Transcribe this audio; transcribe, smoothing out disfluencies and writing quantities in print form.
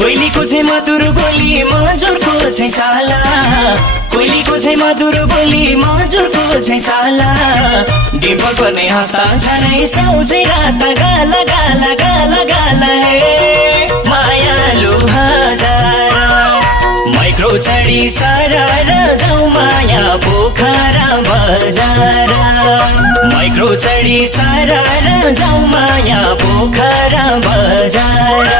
कोइलीको चाहिँ मधुर बोली मजुरको चाहिँ चाला, कोइलीको चाहिँ मधुर बोली मजुरको चाहिँ चाला, डिम्पल पनि हाँस्दा झनै साउझै रात गाला गाला गाला गाला हे मायालु हजारा। माइक्रो चढी सरर जाउँ माया पोखरा बजारा, माइक्रो चढी सरर जाउँ माया पोखरा बजारा।